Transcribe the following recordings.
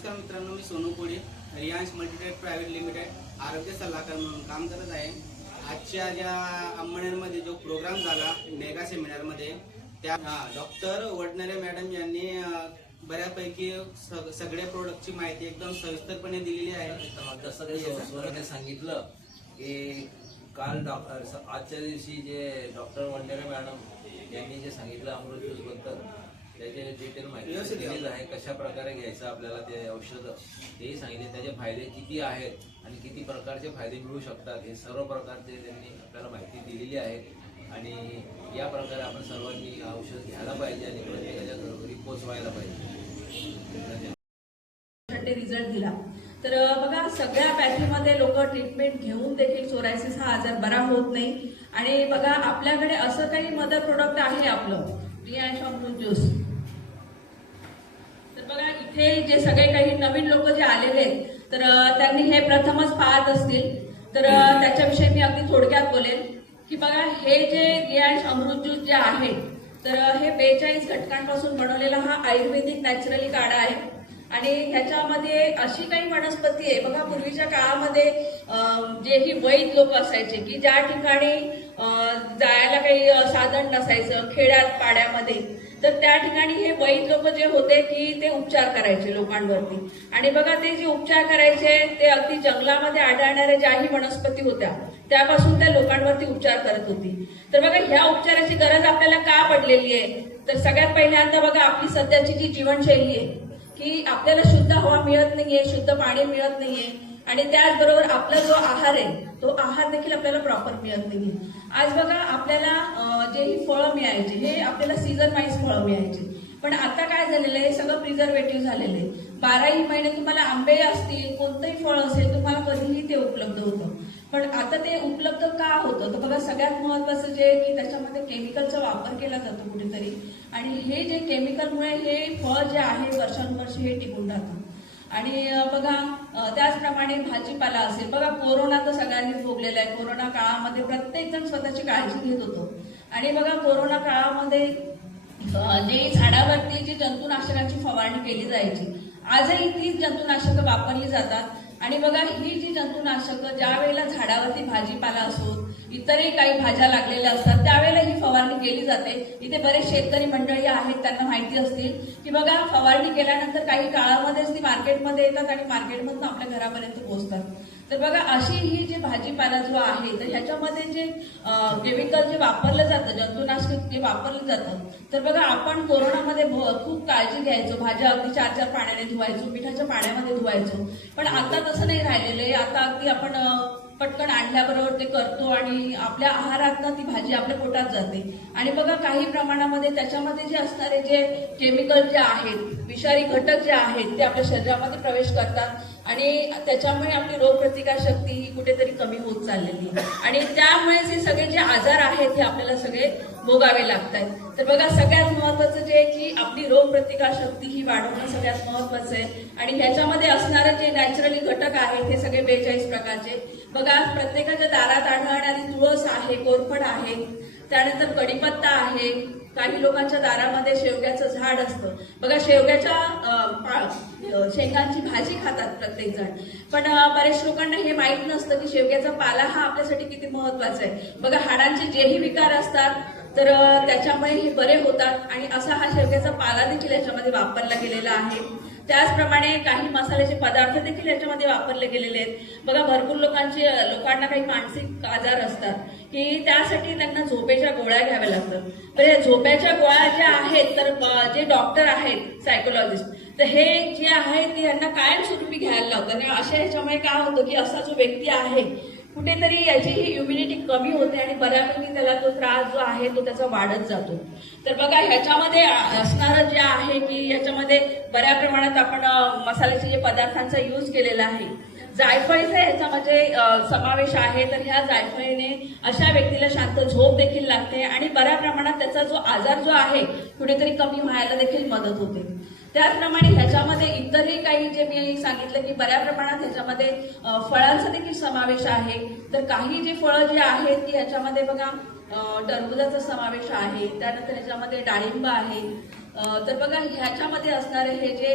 नमस्कार मित्रांनो मी Sonu Koli Riyansh multitech private limited आरोग्य सल्लागार म्हणून काम करत आहे. आजच्या ज्या अंबनेरमध्ये जो प्रोग्राम झाला मेगा सेमिनारमध्ये त्या डॉक्टर वडनेरे मॅडम यांनी बऱ्यापैकी सगळ्या प्रोडक्टची माहिती एकदम सविस्तरपणे दिलेली आहे. जसं काही सांगितलं की काल डॉक्टर आजच्या दिवशी जे डॉक्टर वंडेरे मॅडम यांनी जे सांगितलं अमृत बद्दल त्याचे डिटेल माहिती आहे. कशा प्रकारे घ्यायचं आपल्याला ते औषध तेही सांगितले. त्याचे फायदे किती आहेत आणि किती प्रकारचे फायदे मिळू शकतात हे सर्व प्रकारचे त्यांनी आपल्याला माहिती दिलेली आहे. आणि या प्रकारे आपण सर्वांनी औषध घ्यायला पाहिजे आणि प्रत्येकाच्या घरोघरी पोचवायला पाहिजे. ते रिझल्ट दिला. तर बघा सगळ्या पॅथीमध्ये लोक ट्रीटमेंट घेऊन देखील सोरायसिस हा आजार बरा होत नाही. आणि बघा आपल्याकडे असं काही मदर प्रोडक्ट आहे आपलं. रियांश अमृत ज्यूस हे जे सगळे काही नवीन लोक जे आलेले आहेत तर त्यांनी हे प्रथमच पाहत असतील. तर त्याच्याविषयी मी अगदी थोडक्यात बोलेन की बघा हे जे रियाश अमृत ज्यूस जे आहे तर हे बेचाळीस घटकांपासून बनवलेला हा आयुर्वेदिक नॅचरली काढा आहे. आणि ह्याच्यामध्ये अशी काही वनस्पती आहे बघा पूर्वीच्या काळामध्ये जे ही वैद लोक असायचे की ज्या ठिकाणी जायला काही साधन नसायचं खेड्यात पाड्यामध्ये. तर त्या ठिकाणी हे वैद लोक जे होते की ते उपचार करायचे लोकांवरती. आणि बघा ते जे उपचार करायचे ते अगदी जंगलामध्ये आढळणाऱ्या ज्याही वनस्पती होत्या त्यापासून त्या लोकांवरती उपचार करत होती. तर बघा ह्या उपचाराची गरज आपल्याला का पडलेली आहे? तर सगळ्यात पहिल्यांदा बघा आपली सध्याची जी जीवनशैली आहे की आपल्याला शुद्ध हवा मिळत नाहीये शुद्ध पाणी मिळत नाहीये. आणि त्याचबरोबर आपला जो आहार आहे तो आहार देखील आपल्याला प्रॉपर मिळत नाहीये. आज बघा आपल्याला जे ही फळं मिळायची हे आपल्याला सीझन वाईज फळं मिळायची. पण आता काय झालेलं आहे सगळं प्रिझर्वेटिव्ह झालेलं आहे. बाराही महिने तुम्हाला आंबे असतील कोणतंही फळ असेल तुम्हाला कधीही ते उपलब्ध होतं. पण आता ते उपलब्ध का होतं? तर बघा सगळ्यात महत्वाचं जे की त्याच्यामध्ये केमिकलचा वापर केला जातो कुठेतरी. आणि हे जे केमिकलमुळे हे फळ जे आहे वर्षानुवर्ष हे टिकून राहतं. आणि बघा त्याचप्रमाणे भाजीपाला असेल. बघा कोरोना तर सगळ्यांनीच भोगलेला आहे. कोरोना काळामध्ये प्रत्येक जण स्वतःची काळजी घेत होतो. आणि बघा कोरोना काळामध्ये जे झाडावरती जी जंतुनाशकाची फवारणी केली जायची आजही तीच जंतुनाशकं वापरली जातात. आणि बघा ही जी जंतुनाशकं ज्या वेळेला झाडावरती भाजीपाला असो इतरही काही भाज्या लागलेल्या असतात त्यावेळेला जाते. इथे बरेच शेतकरी मंडळी आहेत त्यांना माहिती असतील की बघा फवारणी केल्यानंतर काही काळामध्येच ती मार्केटमध्ये येतात आणि मार्केटमधून आपल्या घरापर्यंत पोहोचतात. तर बघा अशी ही जी भाजीपाला जो आहे तर ह्याच्यामध्ये जे केमिकल जे वापरलं जातं जंतुनाशक जे वापरलं जातं तर बघा आपण कोरोनामध्ये भ- खूप काळजी घ्यायचो. भाज्या अगदी चार चार पाण्याने धुवायचो मिठाच्या पाण्यामध्ये धुवायचो. पण आता तसं नाही राहिलेलं आहे. आता अगदी आपण पटकन आणल्याबरोबर ते करतो आणि आपल्या आहारातनं ती भाजी आपल्या पोटात जाते. आणि बघा काही प्रमाणामध्ये त्याच्यामध्ये जे असणारे जे केमिकल जे आहेत विषारी घटक जे आहेत ते आपल्या शरीरामध्ये प्रवेश करतात. आणि त्याच्यामुळे आपली रोगप्रतिकार शक्ती ही कुठेतरी कमी होत चाललेली. आहे. आणि त्यामुळेच हे सगळे जे आजार आहेत हे आपल्याला सगळे भोगावे लागत आहेत तर बघा सगळ्यात महत्वाचं जे आहे की आपली रोगप्रतिकार शक्ती ही वाढवणं सगळ्यात महत्वाचं आहे. आणि ह्याच्यामध्ये असणारे जे नॅचरली घटक आहेत हे सगळे बेचाळीस प्रकारचे बघा प्रत्येकाच्या दारात आढळणारी तुळस आहे कोरफड आहे त्यानंतर कडीपत्ता आहे. काही लोकांच्या दारामध्ये शेवग्याचं झाड असतं. बघा शेवग्याच्या शेंगांची भाजी खातात प्रत्येक जण. पण बऱ्याच लोकांना हे माहीत नसतं की शेवग्याचा पाला हा आपल्यासाठी किती महत्त्वाचा आहे. बघा हाडांचे जेही विकार असतात तर त्याच्यामुळे हे बरे होतात. आणि असा हा शेवग्याचा पाला देखील याच्यामध्ये वापरला गेलेला आहे. त्याचप्रमाणे काही मसाल्याचे पदार्थ देखील याच्यामध्ये वापरले गेलेले आहेत. बघा भरपूर लोकांचे लोकांना काही मानसिक आजार असतात की त्यासाठी त्यांना झोपेच्या गोळ्या घ्याव्या लागतात. तर या झोपेच्या गोळ्या ज्या आहेत तर जे डॉक्टर आहेत सायकोलॉजिस्ट तर हे जे आहे ते यांना कायमस्वरूपी घ्यायला लावतात. आणि अशा ह्याच्यामुळे काय होतं की असा जो व्यक्ती आहे कुठेतरी याची ही इम्युनिटी कमी होते आणि बऱ्यापैकी त्याला तो त्रास जो आहे तो त्याचा वाढत जातो. तर बघा ह्याच्यामध्ये असणारं जे आहे की याच्यामध्ये बऱ्या प्रमाणात आपण मसाल्याचे जे पदार्थांचा यूज केलेला आहे जायफळीचा ह्याच्यामध्ये समावेश आहे. तर ह्या जायफळीने अशा व्यक्तीला शांत झोप देखील लागते आणि बऱ्या प्रमाणात त्याचा जो आजार जो आहे कुठेतरी कमी व्हायला देखील मदत होते. त्याचप्रमाणे ह्याच्यामध्ये इतरही काही जे मी सांगितलं की बऱ्या प्रमाणात ह्याच्यामध्ये फळांचा देखील समावेश आहे. तर काही जे फळं जे आहेत की ह्याच्यामध्ये बघा टरबुजाचा समावेश आहे. त्यानंतर ह्याच्यामध्ये डाळिंब आहे. तर बघा ह्याच्यामध्ये असणारे हे जे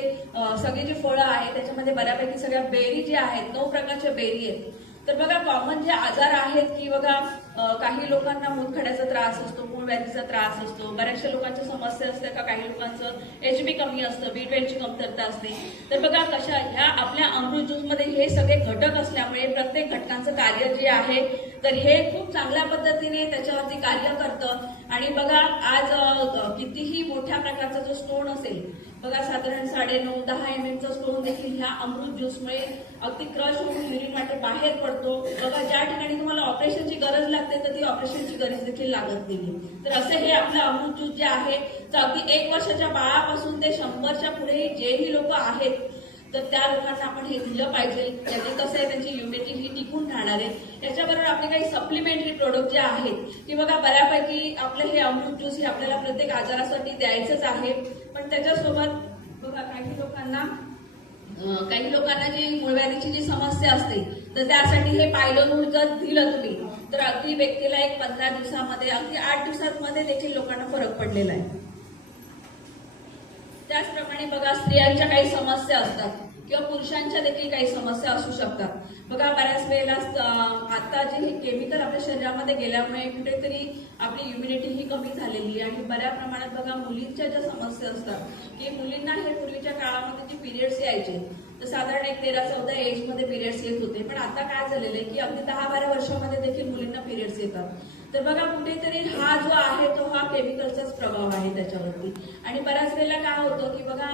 सगळे जे फळं आहेत त्याच्यामध्ये बऱ्यापैकी सगळ्या बेरी जे आहेत नऊ प्रकारच्या बेरी आहेत. तर बघा कॉमन जे आजार आहेत की बघा काही लोकांना मुतखड्याचा त्रास असतो मूळव्याधीचा त्रास असतो. बऱ्याचशा लोकांच्या समस्या असल्या का काही लोकांचं एच बी कमी असतं बी ट्वेलची कमतरता असते. तर बघा कशा ह्या आपल्या अमृत ज्यूसमध्ये हे सगळे घटक असल्यामुळे प्रत्येक घटकांचं कार्य जे आहे तर हे खूप चांगल्या पद्धतीने त्याच्यावरती कार्य करतं. आणि बघा आज कितीही मोठ्या प्रकारचा जो स्टोन असेल बघा साधारण साडे नऊ दहा एम एमचा स्टोन देखील ह्या अमृत ज्यूसमुळे अगदी क्रश होऊन युरिन वाटर बाहेर पडतो. बघा ज्या ठिकाणी तुम्हाला ऑपरेशनची गरज लागते तर ती ऑपरेशनची गरज देखील लागत नाही तर असं हे आपलं अमृत ज्यूस जे आहे तर अगदी एक वर्षाच्या बाळापासून ते शंभरच्या पुढे जेही लोक आहेत तर त्या लोकांना आपण हे दिलं पाहिजे. त्याने कसं आहे त्यांची इम्युनिटी ही टिकून राहणार आहे. याच्याबरोबर आपले काही सप्लिमेंटरी प्रोडक्ट जे आहेत की बघा बऱ्यापैकी आपलं हे अमृत ज्यूस हे आपल्याला प्रत्येक आजारासाठी द्यायचंच आहे. पण त्याच्यासोबत बघा काही लोकांना काही लोकांना जी मूळव्याधीची जी समस्या असते तर त्यासाठी हे पायलोन जर दिलं तुम्ही तर अगदी व्यक्तीला एक पंधरा दिवसामध्ये अगदी आठ दिवसांमध्ये देखील लोकांना फरक पडलेला आहे. त्याचप्रमाणे बघा स्त्रियांच्या काही समस्या असतात. किंवा पुरुषांच्या देखील काही समस्या असू शकतात. बघा बऱ्याच वेळेला आता जे हे केमिकल आपल्या शरीरामध्ये गेल्यामुळे कुठेतरी आपली इम्युनिटी ही कमी झालेली आहे. आणि बऱ्या प्रमाणात बघा मुलींच्या ज्या समस्या असतात की मुलींना हे पूर्वीच्या काळामध्ये जे पिरियड्स यायचे तर साधारण एक तेरा चौदा एजमध्ये पिरियड्स येत होते. पण आता काय झालेलं आहे की अगदी दहा बारा वर्षामध्ये देखील मुलींना पिरियड्स येतात. तर बघा कुठेतरी हा जो आहे तो हा केमिकलचाच प्रभाव आहे त्याच्यावरती. आणि बऱ्याच वेळेला काय होतं की बघा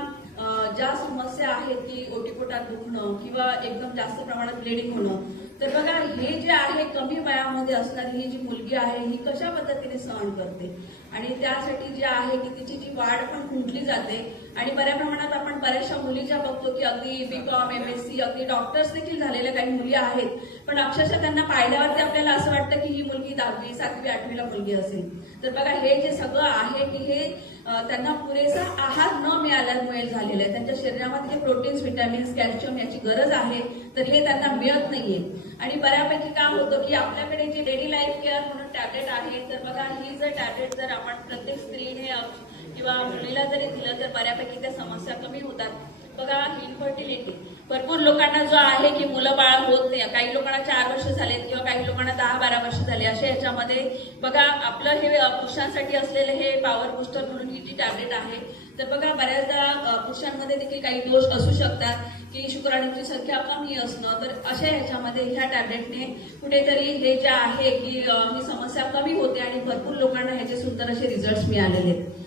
ज्या समस्या आहेत की ओटीपोटात दुखणं किंवा एकदम जास्त प्रमाणात ब्लिडिंग होणं. तर बघा हे जे आहे कमी वयामध्ये असणारी ही जी मुलगी आहे ही कशा पद्धतीने सहन करते? आणि त्यासाठी जे आहे की तिची जी वाढ पण खुंटली जाते. आणि बऱ्या प्रमाणात आपण बऱ्याचशा मुली ज्या बघतो की अगदी B com M S C अगदी डॉक्टर्स देखील झालेल्या काही मुली आहेत. पण अक्षरशः त्यांना पाहिल्यावरती आपल्याला असं वाटतं की ही मुलगी दहावी सातवी आठवीला मुलगी असेल. तर बघा हे जे सगळं आहे की हे त्यांना पुरेसा आहार न मिळाल्यामुळे झालेलं आहे. त्यांच्या शरीरामध्ये जे प्रोटीन्स व्हिटॅमिन्स कॅल्शियम याची गरज आहे तर हे त्यांना मिळत नाहीये. आणि बऱ्यापैकी काय होतं की आपल्याकडे जे डेली लाईफ केअर म्हणून टॅबलेट आहे तर बघा ही जर टॅबलेट जर आपण प्रत्येक स्त्रीने किंवा मुलीला जरी दिलं तर बऱ्यापैकी त्या समस्या कमी होतात. बघा इन्फर्टिलिटी भरपूर लोकांना जो आहे की मुलं बाळ होत नाही. काही लोकांना चार वर्ष झालेत किंवा काही लोकांना दहा बारा वर्ष झाले अशा ह्याच्यामध्ये बघा आपलं हे पुरुषांसाठी असलेलं हे पॉवर बुस्टर म्हणून ही जी टॅबलेट आहे. तर बघा बऱ्याचदा पुरुषांमध्ये देखील काही दोष असू शकतात की शुक्राणूंची संख्या कमी असणं. तर अशा ह्याच्यामध्ये ह्या टॅबलेटने कुठेतरी हे जे आहे की ही समस्या कमी होते आणि भरपूर लोकांना ह्याचे सुंदर असे रिझल्ट मिळालेले आहेत.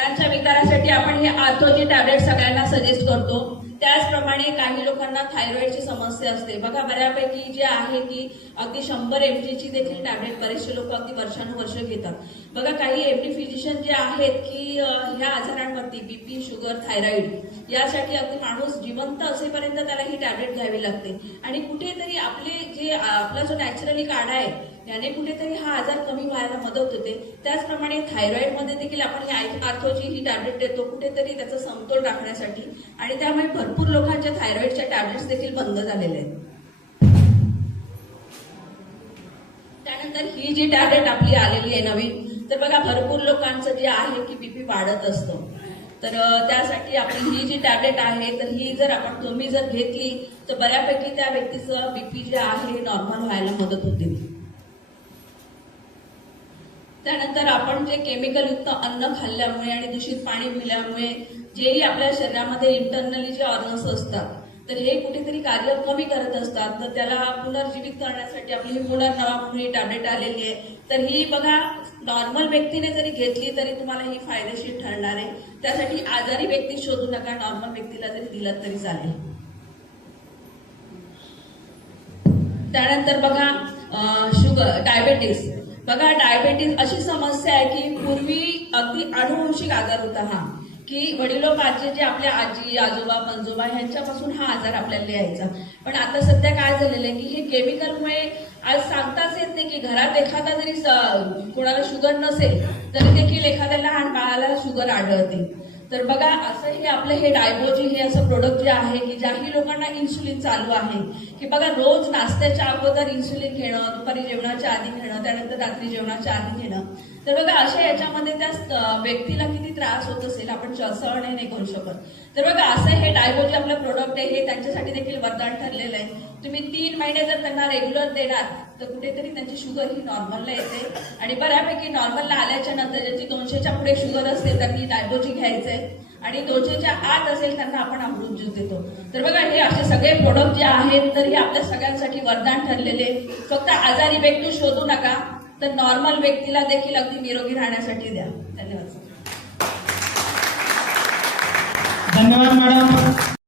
हाडांच्या विकारासाठी आपण हे आर्थोची टॅबलेट सगळ्यांना सजेस्ट करतो. त्याचप्रमाणे काही लोकांना थायरॉईडची समस्या असते. बघा बऱ्यापैकी जे आहे की अगदी शंभर एमजीची देखील टॅबलेट बरेचसे लोक अगदी वर्षानुवर्ष घेतात. बघा काही एमडी फिजिशियन जे आहेत की ह्या आजारांवरती बीपी शुगर थायरॉईड यासाठी अगदी माणूस जिवंत असेपर्यंत त्याला ही टॅबलेट घ्यावी लागते. आणि कुठेतरी आपले जे आपला जो नॅचरली काढा आहे याने कुठेतरी हा आजार कमी व्हायला मदत होते. त्याचप्रमाणे थायरॉईडमध्ये देखील आपण ही आर्थोची ही टॅबलेट देतो. कुठेतरी त्याचा समतोल राखण्यासाठी. आणि त्यामुळे भरपूर लोकांच्या थायरॉईडच्या टॅबलेट्स देखील बंद झालेले आहेत. त्यानंतर ही जी टॅबलेट आपली आलेली आहे नवीन तर बघा भरपूर लोकांचं जे आहे की बीपी वाढत असतं. तर त्यासाठी आपली ही जी टॅबलेट आहे तर ही जर आपण तुम्ही जर घेतली तर बऱ्यापैकी त्या व्यक्तीचं बीपी जे आहे नॉर्मल व्हायला मदत होते. त्यानंतर आपण जे केमिकल युक्त अन्न खाल्ल्यामुळे आणि दूषित पाणी पिल्यामुळे जेही आपल्या शरीरामध्ये इंटरनली जे ऑर्गन्स असतात तर हे कुठेतरी कार्य कमी करत असतात. तर त्याला पुनर्जीवित करण्यासाठी आपली ही पुनर्नवा म्हणून ही टॅबलेट आलेली आहे. तर ही बघा नॉर्मल व्यक्तीने जरी घेतली तरी तुम्हाला ही फायदेशीर ठरणार आहे. त्यासाठी आजारी व्यक्ती शोधू नका नॉर्मल व्यक्तीला जरी दिलं तरी चालेल. त्यानंतर बघा शुगर डायबेटीस बघा डायबेटीस अशी समस्या आहे की पूर्वी अगदी अनुवंशिक आजार होता हा. की वडिलोपार्जित जे आपल्या आजी आजोबा पंजोबा ह्यांच्यापासून हा आजार आपल्याला यायचा पण आता सध्या काय झालेलं आहे की हे केमिकलमुळे आज सांगताच येत नाही की घरात एखादा जरी कोणाला शुगर नसेल तरी देखील एखाद्या लहान बाळाला शुगर आढळते. तर बघा असं हे आपलं हे डायबोजी हे असं प्रोडक्ट जे आहे की ज्याही लोकांना इन्सुलिन चालू आहे की बघा रोज नाश्त्याच्या अगोदर इन्सुलिन घेणं दुपारी जेवणाच्या आधी घेणं त्यानंतर रात्री जेवणाच्या आधी घेणं. तर बघा अशा याच्यामध्ये त्या व्यक्तीला किती त्रास होत असेल आपण च- नाही करू शकत. तर बघा असं हे डायबोजी आपलं प्रोडक्ट आहे हे त्यांच्यासाठी देखील वरदान ठरलेलं आहे. तुम्ही तीन महिने जर त्यांना रेग्युलर देणार तर कुठेतरी त्यांची शुगर ही नॉर्मलला येते. आणि बऱ्यापैकी नॉर्मलला आल्याच्यानंतर ज्यांची दोनशेच्या पुढे शुगर असते त्यांनी डायबोजी घ्यायचंय आणि दोनशेच्या आत असेल त्यांना आपण अमृत ज्यूस देतो. तर बघा हे असे सगळे प्रोडक्ट जे आहेत तर हे आपल्या सगळ्यांसाठी वरदान ठरलेले. फक्त आजारी व्यक्ती शोधू नका तर नॉर्मल व्यक्तीला देखील अगदी निरोगी राहण्यासाठी द्या. धन्यवाद धन्यवाद मॅडम.